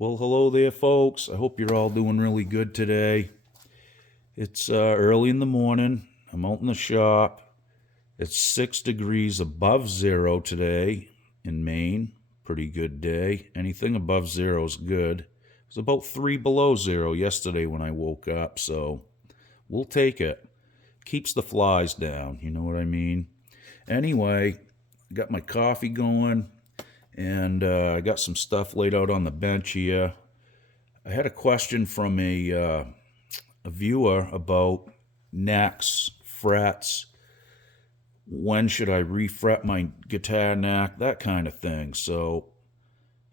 Well, hello there, folks. I hope you're all doing really good today. It's early in the morning. I'm out in the shop. It's 6 degrees above zero today in Maine. Pretty good day. Anything above zero is good. It was about 3 below zero yesterday when I woke up, so we'll take it. Keeps the flies down, you know what I mean? Anyway, got my coffee going, and I got some stuff laid out on the bench here. I had a question from a viewer about necks, frets, when should I refret my guitar neck, that kind of thing. So,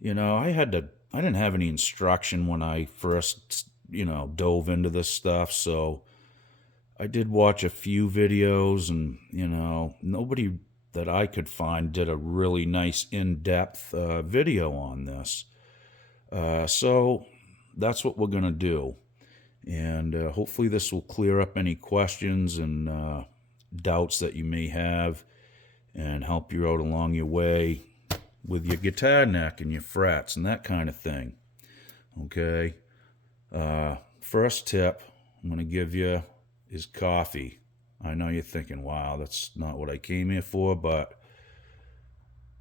I didn't have any instruction when I first, dove into this stuff. So I did watch a few videos, and, nobody that I could find did a really nice in-depth video on this. So that's what we're going to do. And hopefully, this will clear up any questions and doubts that you may have and help you out along your way with your guitar neck and your frets and that kind of thing. Okay? First tip I'm going to give you is coffee. I know you're thinking, wow, that's not what I came here for, but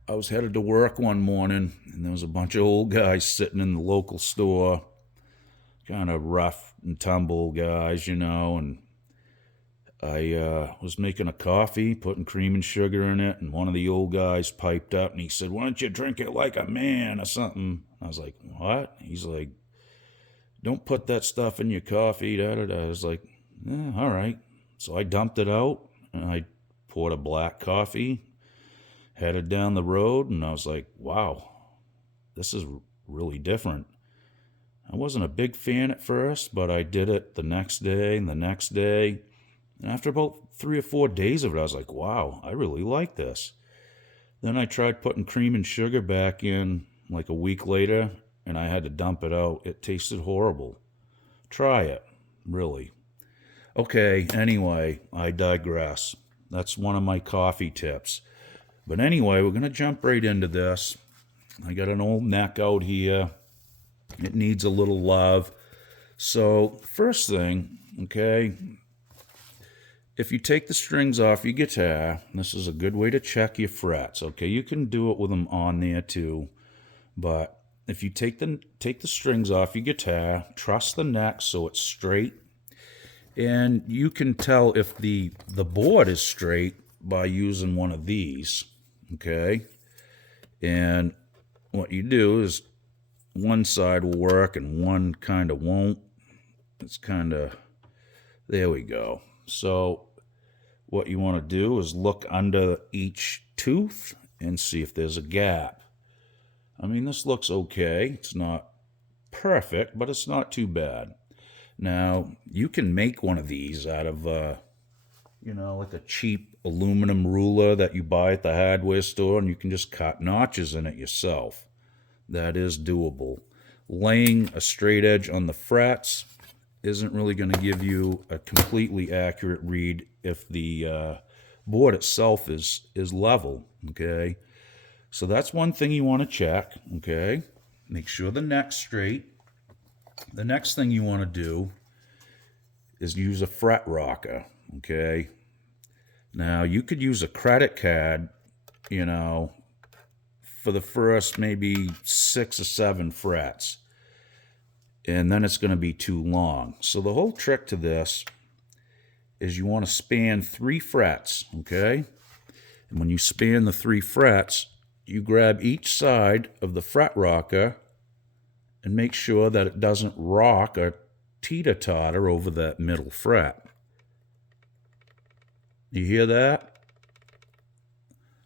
I was headed to work one morning and there was a bunch of old guys sitting in the local store, kind of rough and tumble guys, and I was making a coffee, putting cream and sugar in it, and one of the old guys piped up and he said, "Why don't you drink it like a man or something?" I was like, "What?" He's like, "Don't put that stuff in your coffee, da da da." I was like, all right. So I dumped it out and I poured a black coffee, headed down the road, and I was like, wow, this is really different. I wasn't a big fan at first, but I did it the next day and the next day. And after about 3 or 4 days of it, I was like, wow, I really like this. Then I tried putting cream and sugar back in like a week later, and I had to dump it out. It tasted horrible. Try it, really. Okay, anyway, I digress. That's one of my coffee tips. But anyway, we're going to jump right into this. I got an old neck out here. It needs a little love. So, first thing, okay, if you take the strings off your guitar, this is a good way to check your frets, okay? You can do it with them on there too, but if you take the strings off your guitar, truss the neck so it's straight, and you can tell if the board is straight by using one of these, okay? And what you do is one side will work and one kind of won't. It's kind of, there we go. So what you want to do is look under each tooth and see if there's a gap. I mean, this looks okay. It's not perfect, but it's not too bad. Now, you can make one of these out of, like a cheap aluminum ruler that you buy at the hardware store, and you can just cut notches in it yourself. That is doable. Laying a straight edge on the frets isn't really going to give you a completely accurate read if the board itself is level, okay? So that's one thing you want to check, okay? Make sure the neck's straight. The next thing you want to do is use a fret rocker, okay? Now, you could use a credit card, for the first maybe 6 or 7 frets, and then it's going to be too long. So the whole trick to this is you want to span 3 frets, okay? And when you span the 3 frets, you grab each side of the fret rocker and make sure that it doesn't rock or teeter-totter over that middle fret. You hear that?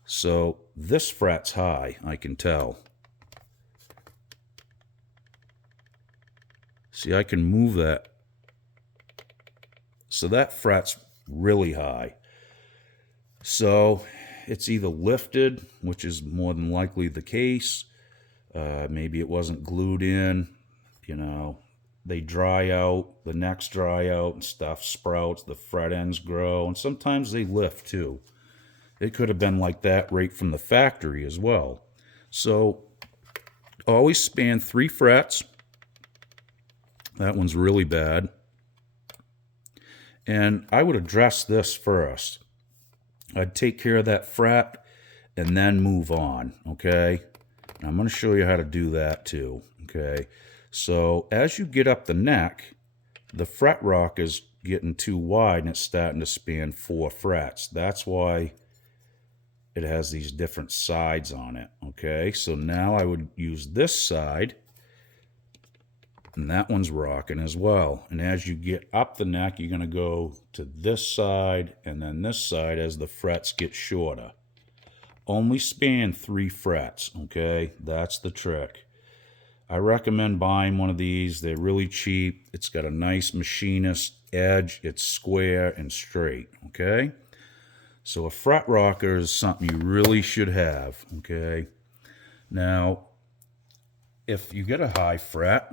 So this fret's high, I can tell. See, I can move that. So that fret's really high. So it's either lifted, which is more than likely the case. Maybe it wasn't glued in. They dry out, the necks dry out and stuff sprouts, the fret ends grow, and sometimes they lift too. It could have been like that right from the factory as well. So always span 3 frets. That one's really bad. And I would address this first. I'd take care of that fret and then move on, okay? And I'm going to show you how to do that too, okay? So as you get up the neck, the fret rock is getting too wide and it's starting to span 4 frets. That's why it has these different sides on it, okay? So now I would use this side, and that one's rocking as well. And as you get up the neck, you're going to go to this side and then this side as the frets get shorter. Only span 3 frets, okay? That's the trick. I recommend buying one of these. They're really cheap. It's got a nice machinist edge. It's square and straight, okay? So a fret rocker is something you really should have, okay? Now, if you get a high fret,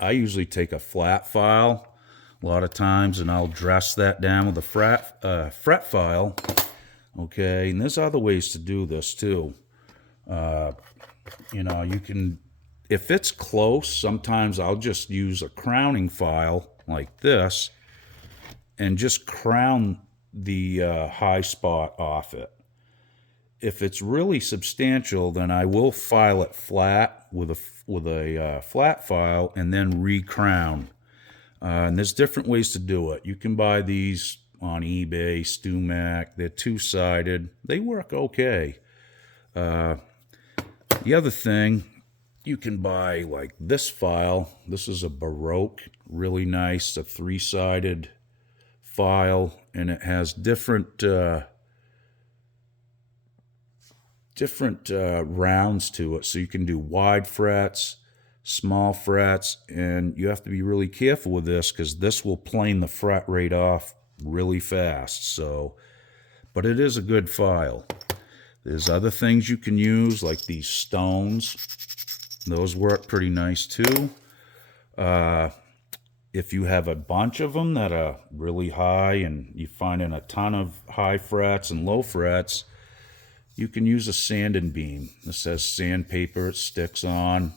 I usually take a flat file a lot of times, and I'll dress that down with a fret file, okay? And there's other ways to do this too. You know, you can, if it's close, sometimes I'll just use a crowning file like this and just crown the high spot off it. If it's really substantial, then I will file it flat with a flat file and then re-crown. And there's different ways to do it. You can buy these on eBay, StewMac. They're two-sided. They work okay. The other thing, you can buy like this file. This is a Baroque, really nice, a 3-sided file, and it has different rounds to it. So you can do wide frets, small frets, and you have to be really careful with this because this will plane the fret rate off really fast. So, but it is a good file. There's other things you can use like these stones. Those work pretty nice too. If you have a bunch of them that are really high and you find in a ton of high frets and low frets, you can use a sanding beam. This has sandpaper, it sticks on,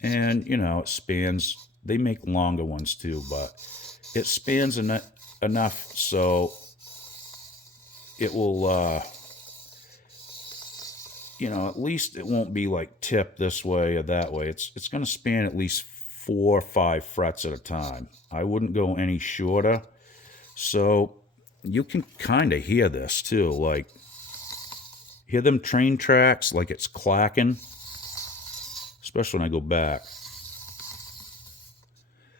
and you know, it spans. They make longer ones too, but it spans enough so it will, you know, at least it won't be like tipped this way or that way. It's going to span at least 4 or 5 frets at a time. I wouldn't go any shorter. So you can kind of hear this too, like hear them train tracks like it's clacking, especially when I go back.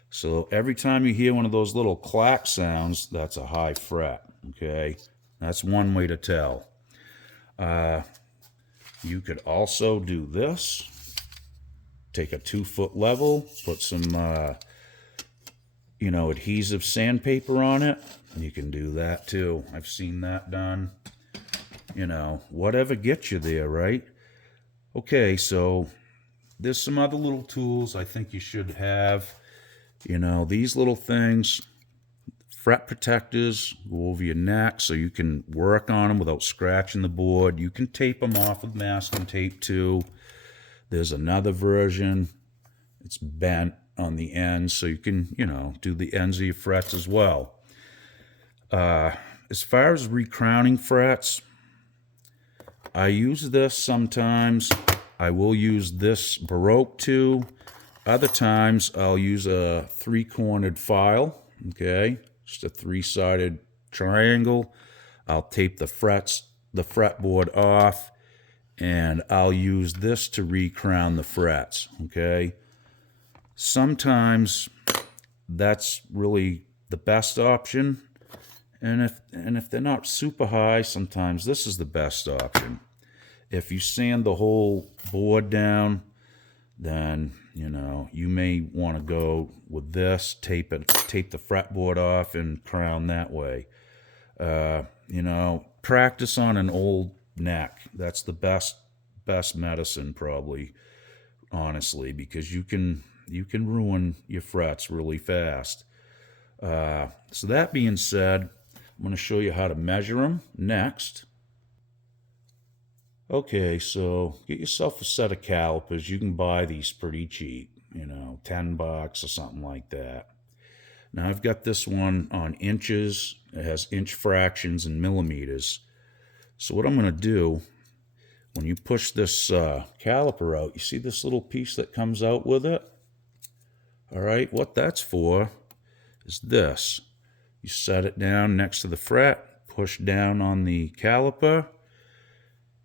So every time you hear one of those little clack sounds, that's a high fret, okay? That's one way to tell. You could also do this. Take a 2-foot level, put some, you know, adhesive sandpaper on it. You can do that too. I've seen that done. You know, whatever gets you there, right? Okay, so there's some other little tools I think you should have. You know, these little things, fret protectors, go over your neck so you can work on them without scratching the board. You can tape them off with masking tape too. There's another version. It's bent on the ends, so you can, you know, do the ends of your frets as well. As far as recrowning frets, I use this sometimes. I will use this Baroque too. Other times I'll use a 3-cornered file, okay? Just a 3-sided triangle. I'll tape the fretboard off, and I'll use this to recrown the frets, okay? Sometimes that's really the best option, and if they're not super high, sometimes this is the best option. If you sand the whole board down, then you know you may want to go with this, tape the fretboard off and crown that way. You know, practice on an old neck. That's the best medicine probably, honestly, because you can ruin your frets really fast. So that being said, I'm going to show you how to measure them next. Okay, so get yourself a set of calipers. You can buy these pretty cheap, $10 or something like that. Now I've got this one on inches. It has inch fractions and millimeters. So what I'm going to do, when you push this caliper out, you see this little piece that comes out with it? All right, what that's for is this. You set it down next to the fret, push down on the caliper,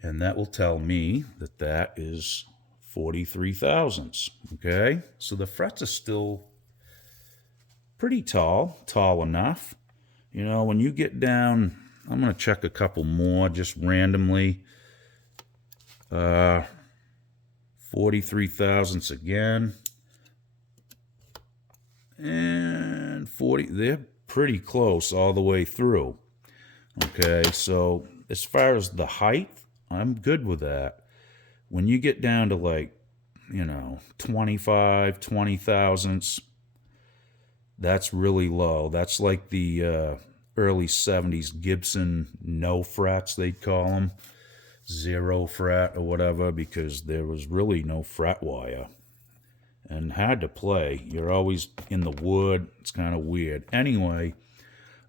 and that will tell me that that is 43 thousandths. Okay, so the frets are still pretty tall enough. When you get down, I'm going to check a couple more just randomly. 43 thousandths again. And 40, they're pretty close all the way through. Okay, so as far as the height, I'm good with that. When you get down to 25, 20 thousandths, that's really low. That's like the early 70s Gibson no frets, they'd call them. 0 fret or whatever, because there was really no fret wire. And hard to play. You're always in the wood. It's kind of weird. Anyway,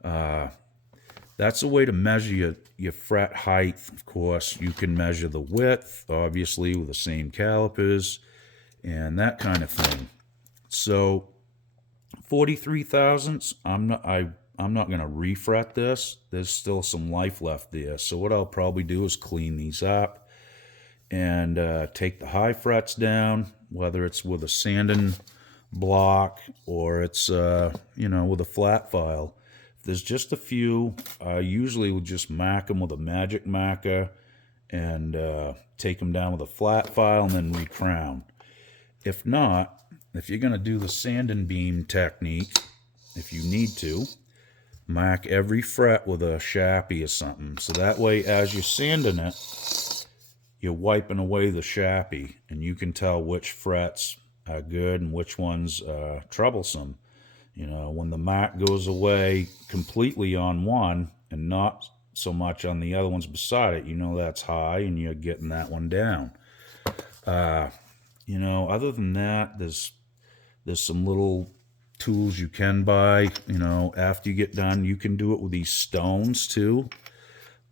that's a way to measure your fret height. Of course, you can measure the width, obviously, with the same calipers and that kind of thing. So 43 thousandths, I'm not going to refret this. There's still some life left there. So what I'll probably do is clean these up and take the high frets down, whether it's with a sanding block or it's with a flat file. If there's just a few, I usually will just mark them with a magic marker and take them down with a flat file and then recrown. If not, if you're going to do the sanding beam technique, if you need to, mark every fret with a Sharpie or something. So that way, as you're sanding it, you're wiping away the Sharpie, and you can tell which frets are good and which ones are troublesome. When the mark goes away completely on one and not so much on the other ones beside it, that's high and you're getting that one down. Other than that, there's some little tools you can buy. After you get done, you can do it with these stones too.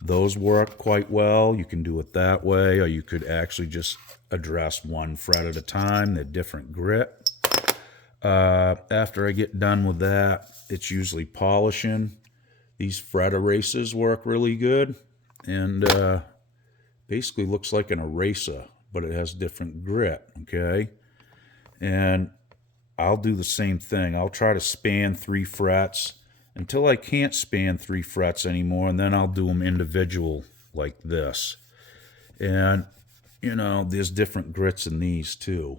Those work quite well. You can do it that way, or you could actually just address one fret at a time. They're different grit. After I get done with that, it's usually polishing. These fret erasers work really good, and basically looks like an eraser, but it has different grit. Okay, and I'll do the same thing. I'll try to span 3 frets until I can't span 3 frets anymore, and then I'll do them individual like this. And, there's different grits in these too,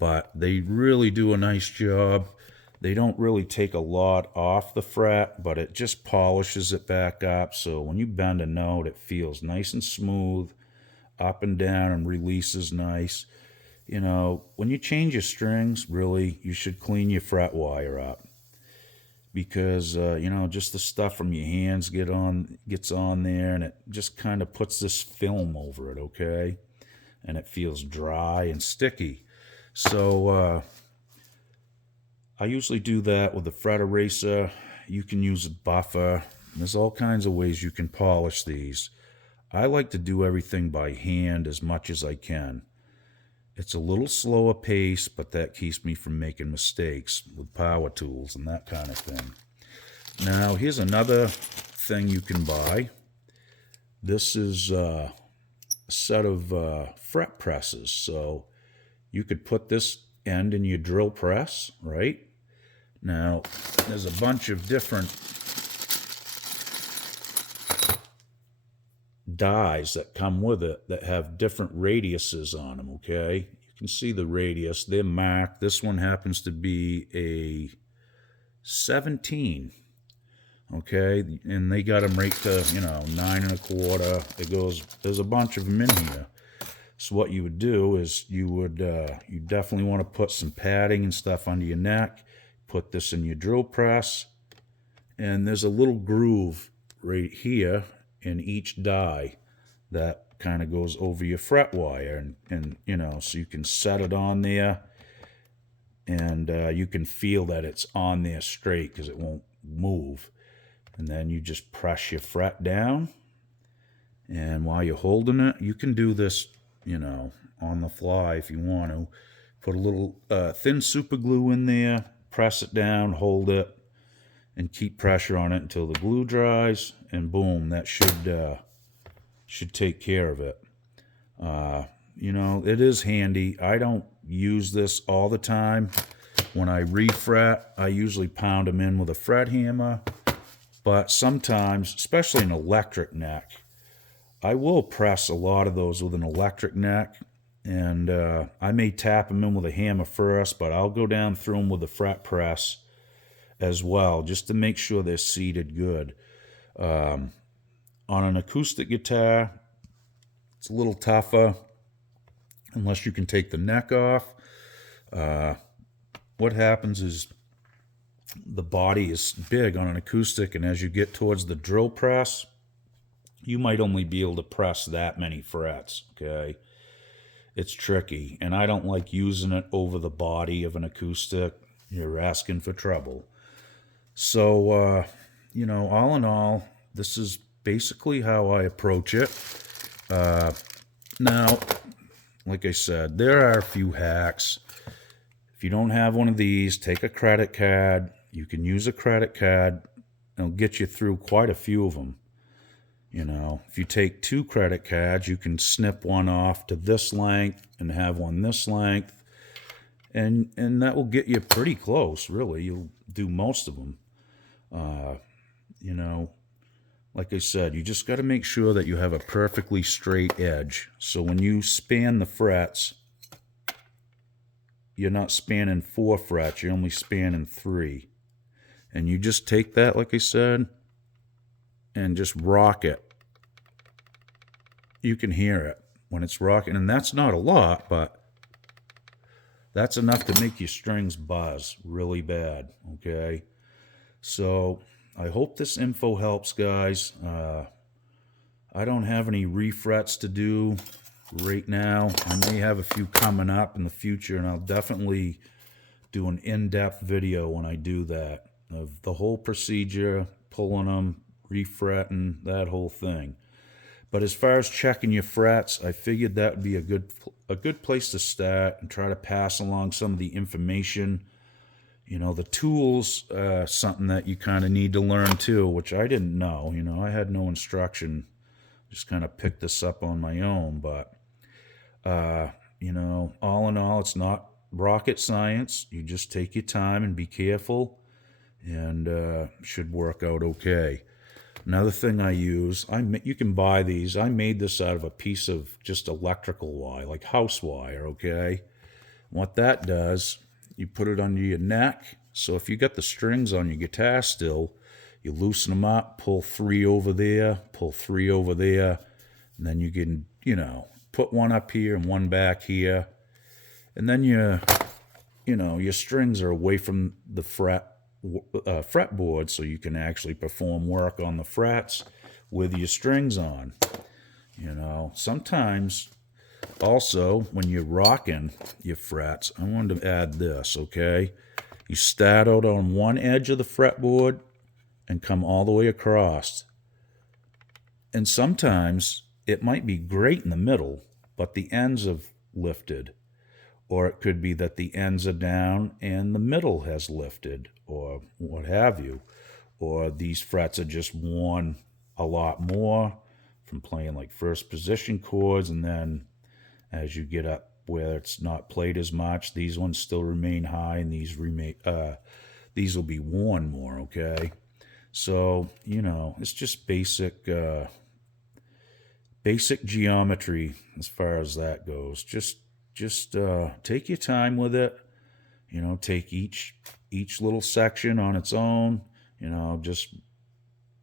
but they really do a nice job. They don't really take a lot off the fret, but it just polishes it back up. So when you bend a note, it feels nice and smooth, up and down, and releases nice. When you change your strings, really, you should clean your fret wire up, because just the stuff from your hands gets on there, and it just kind of puts this film over it. Okay, and it feels dry and sticky. So I usually do that with a fret eraser. You can use a buffer. There's all kinds of ways you can polish these. I like to do everything by hand as much as I can. It's a little slower pace, but that keeps me from making mistakes with power tools and that kind of thing. Now, here's another thing you can buy. This is a set of fret presses. So you could put this end in your drill press, right? Now, there's a bunch of different dies that come with it that have different radiuses on them. Okay, you can see the radius, they're marked. This one happens to be a 17. Okay, and they got them right to 9 1/4. There's a bunch of them in here. So what you would do is you definitely want to put some padding and stuff under your neck. Put this in your drill press, and there's a little groove right here in each die that kind of goes over your fret wire, and you know, so you can set it on there, and you can feel that it's on there straight because it won't move. And then you just press your fret down, and while you're holding it, you can do this, you know, on the fly if you want to. Put a little thin super glue in there, press it down, hold it, and keep pressure on it until the glue dries, and boom, that should take care of it. You know, it is handy. I don't use this all the time. When I refret, I usually pound them in with a fret hammer, but sometimes, especially an electric neck, I will press a lot of those with an electric neck, and I may tap them in with a hammer first, but I'll go down through them with a fret press as well, just to make sure they're seated good. On an acoustic guitar, it's a little tougher, unless you can take the neck off. What happens is the body is big on an acoustic, and as you get towards the drill press, you might only be able to press that many frets, okay? It's tricky, and I don't like using it over the body of an acoustic. You're asking for trouble. So, you know, all in all, this is basically how I approach it. Now, like I said, there are a few hacks. If you don't have one of these, take a credit card. You can use a credit card. It'll get you through quite a few of them. You know, if you take 2 credit cards, you can snip one off to this length and have one this length. And that will get you pretty close, really. You'll do most of them. You know, like I said, you just got to make sure that you have a perfectly straight edge. So when you span the frets, you're not spanning 4 frets, you're only spanning 3. And you just take that, like I said, and just rock it. You can hear it when it's rocking, and that's not a lot, but that's enough to make your strings buzz really bad, okay? So I hope this info helps, guys. I don't have any refrets to do right now. I may have a few coming up in the future, and I'll definitely do an in-depth video when I do that, of the whole procedure, pulling them, refretting, that whole thing. But as far as checking your frets, I figured that would be a good place to start and try to pass along some of the information. You know, the tools, something that you kind of need to learn too, which I didn't know. You know, I had no instruction, just kind of picked this up on my own. But, you know, all in all, it's not rocket science. You just take your time and be careful, and should work out okay. Another thing I use, you can buy these. I made this out of a piece of just electrical wire, like house wire, okay? What that does, you put it under your neck. So if you got the strings on your guitar still, you loosen them up, pull 3 over there, pull 3 over there, and then you can, you know, put one up here and one back here. And then your strings are away from the fretboard, so you can actually perform work on the frets with your strings on. You know, sometimes also when you're rocking your frets, I wanted to add this, okay? You start out on one edge of the fretboard and come all the way across. And sometimes it might be great in the middle, but the ends have lifted. Or it could be that the ends are down and the middle has lifted, or what have you. Or these frets are just worn a lot more from playing like first position chords, and then as you get up where it's not played as much, these ones still remain high, and these will be worn more, okay? So, you know, it's just basic geometry as far as that goes. Just take your time with it. You know, take each little section on its own. You know, just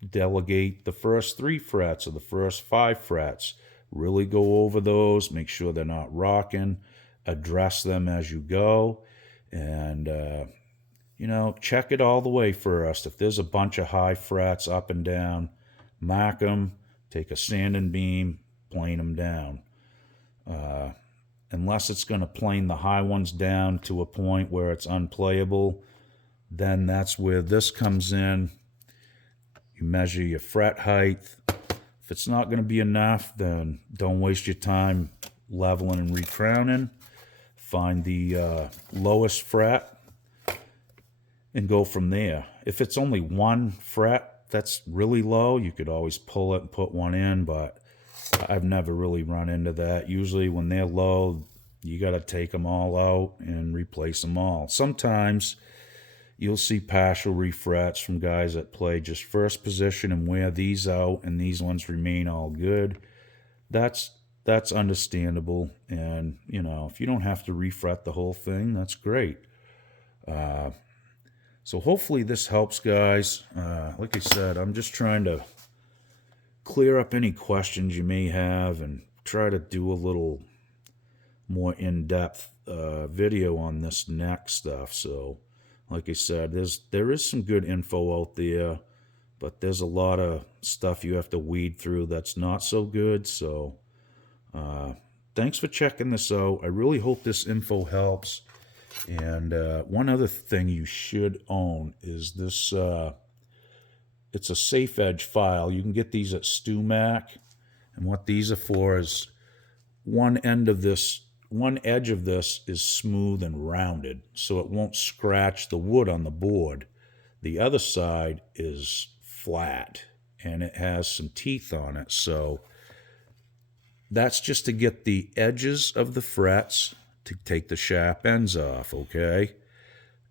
delegate the first 3 frets or the first 5 frets. Really go over those. Make sure they're not rocking. Address them as you go. And, you know, check it all the way first. If there's a bunch of high frets up and down, mark them. Take a sanding beam. plane them down. Unless it's going to plane the high ones down to a point where it's unplayable, then that's where this comes in. You measure your fret height. If it's not going to be enough, then don't waste your time leveling and recrowning. Find the lowest fret and go from there. If it's only one fret that's really low, you could always pull it and put one in, but I've never really run into that. Usually when they're low, you got to take them all out and replace them all. Sometimes you'll see partial refrets from guys that play just first position and wear these out, and these ones remain all good. That's understandable, and you know, if you don't have to refret the whole thing, that's great. So hopefully this helps, guys. Like I said, I'm just trying to clear up any questions you may have and try to do a little more in-depth video on this neck stuff. So like I said, there is some good info out there, but there's a lot of stuff you have to weed through that's not so good. So thanks for checking this out. I really hope this info helps. And one other thing you should own is this. It's a Safe Edge file. You can get these at StewMac. And what these are for is one edge of this is smooth and rounded, so it won't scratch the wood on the board. The other side is flat, and it has some teeth on it. So that's just to get the edges of the frets to take the sharp ends off, okay?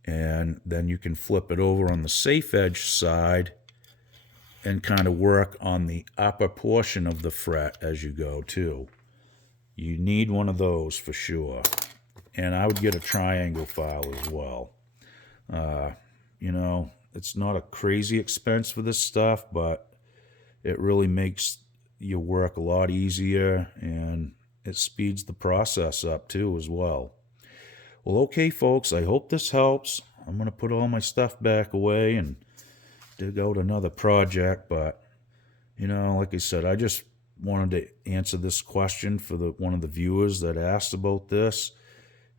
And then you can flip it over on the Safe Edge side and kind of work on the upper portion of the fret as you go too. You need one of those for sure. And I would get a triangle file as well. You know, it's not a crazy expense for this stuff, but it really makes your work a lot easier, and it speeds the process up too as well. Well, okay, folks, I hope this helps. I'm going to put all my stuff back away and dig out another project, but, you know, like I said, I just wanted to answer this question for one of the viewers that asked about this,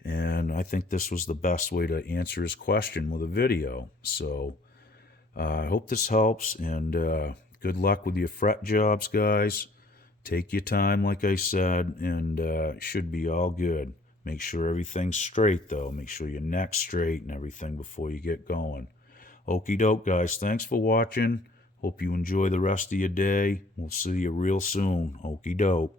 and I think this was the best way to answer his question with a video. So I hope this helps, and good luck with your fret jobs, guys. Take your time, like I said, and it should be all good. Make sure everything's straight, though. Make sure your neck's straight and everything before you get going. Okie doke, guys. Thanks for watching. Hope you enjoy the rest of your day. We'll see you real soon. Okie doke.